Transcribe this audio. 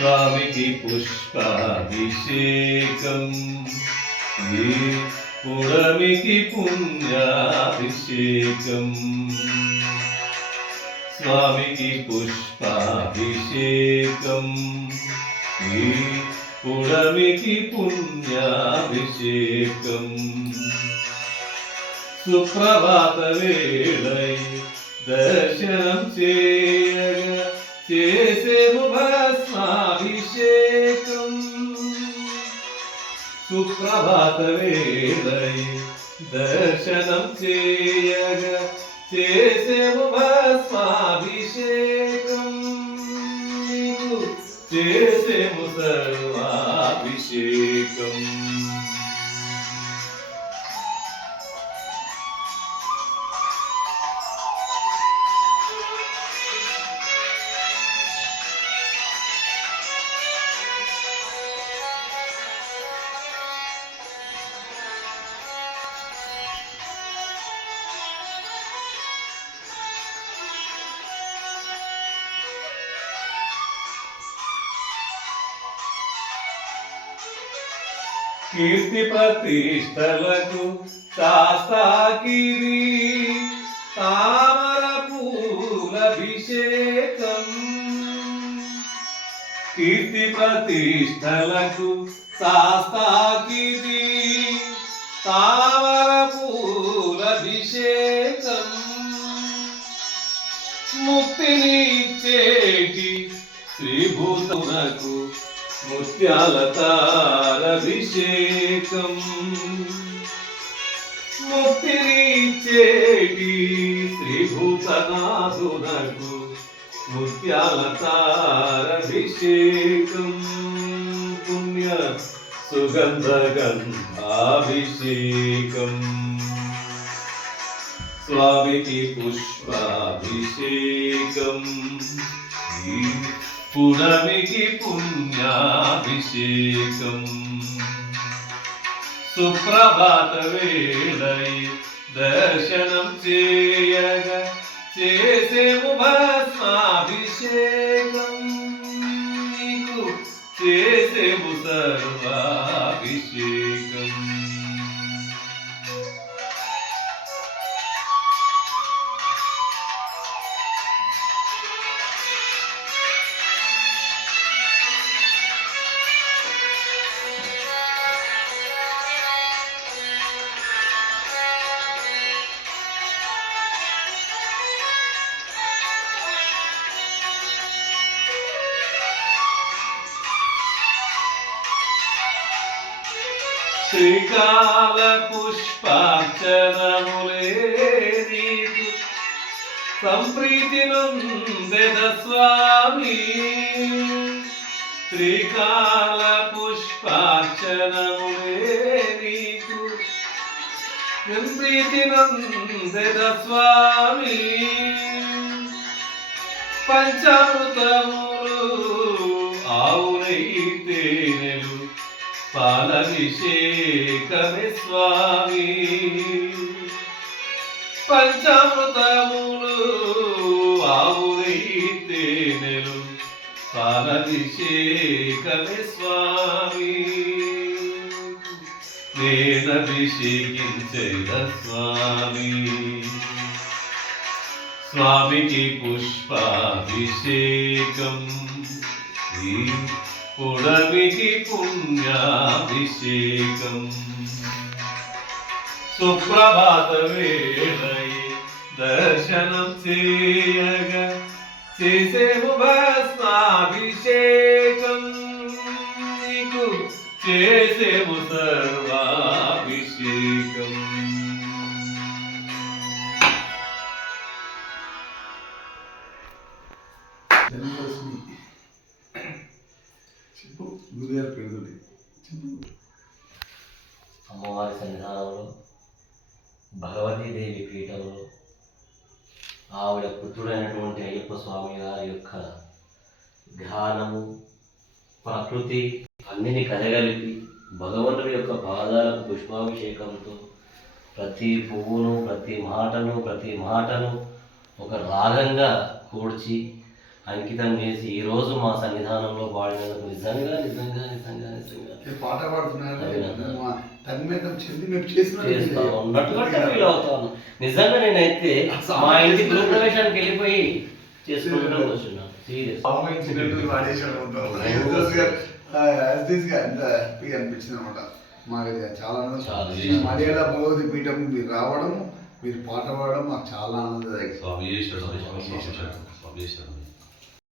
స్వామికి పుష్పాభిషేకం ఈ పుడమికి పుణ్యాభిషేకం స్వామికి పుష్పాభిషేకం ఈ పుడమికి పుణ్యాభిషేకం సుప్రభాత వేళై దర్శనం చేయగా చేసేము భస్మాభిషేకం సుప్రభాత వేళై దర్శనం చేయగా చేసేము భస్మాభిషేకం చేసేము సర్వాభిషేకం కీర్తి ప్రతిష్టలకు శాస్తాకిరి తామర పూలభిషేకం కీర్తి ప్రతిష్టలకు శాస్తాకిరి తామర పూలభిషేకం ముక్తినిచ్చేటి శ్రీభూతమునకు ముత్యాల తారభిషేకం ముక్తినిచ్చేటి శ్రీభూతనాథునకు ముత్యాల తారభిషేకం పుణ్య సుగంధగంధాభిషేకం స్వామికి పుష్పాభిషేకం పుడమికి పుణ్యాభిషేకం సుప్రభాత వేళై దర్శనం చేయగా చేసేము భస్మాభిషేకం నీకు చేసేము సర్వాభిషేకం శ్రీకాల పుష్పార్చనములే నీకు సంప్రీతి నొందెద స్వామి శ్రీకాల పుష్పార్చనములే నీకు సంప్రీతి నొందెద స్వామి పంచామృతములు ఆవునైతే నెలు పాలభిషేకమే స్వామి పంచామృతములు ఆవునైతే నెలు పాలభిషేకమే స్వామి నేనభిషేకించేద స్వామి స్వామికి పుష్పాభిషేకం పుడమికి పుణ్యాభిషేకం సుప్రభాత వేళై దర్శనం చేయగా చేసేము భస్మాభిషేకం నీకు చేసేము సర్వాభిషేకం అమ్మవారి సన్నిధానంలో భగవతీదేవి పీఠంలో ఆవిడ పుత్రుడైనటువంటి అయ్యప్ప స్వామి గారి యొక్క ధ్యానము ప్రకృతి అన్నిని కలగలిపి భగవంతుడి యొక్క పాదాలకు పుష్పాభిషేకంతో ప్రతి పువ్వును ప్రతి మాటను ఒక రాగంగా కూర్చి అంకితం చేసి ఈ రోజు మా సన్నిధానంలో పాడినందుకు నిజంగా నిజంగా నిజంగా నిజంగా మీరు పాట పాడుతున్నారు అభినందన. మా తన్మేతం చెంది మేము చేసిన చేస్తా ఉన్నట్టుగా ఫీల్ అవుతాను. నిజంగా నేనైతే మా ఇంటి గృహ ప్రవేశానికి వెళ్ళిపోయి చేసుకుంటూ కూర్చున్నాను. సీరియస్ ఆహ్వానించినట్టు వాడేసాడు ఎంత హ్యాపీగా అనిపించింది అనమాట. మాకు అది చాలా ఆనందం. చాలా. శ్రీ మలయాళ భగవతి పీఠం మీరు రావడం, మీరు పాట పాడడం మాకు చాలా ఆనందదాయకం. స్వామి ఈశ్వరుడు, స్వామి ఈశ్వరుడు, స్వామి ఈశ్వరుడు.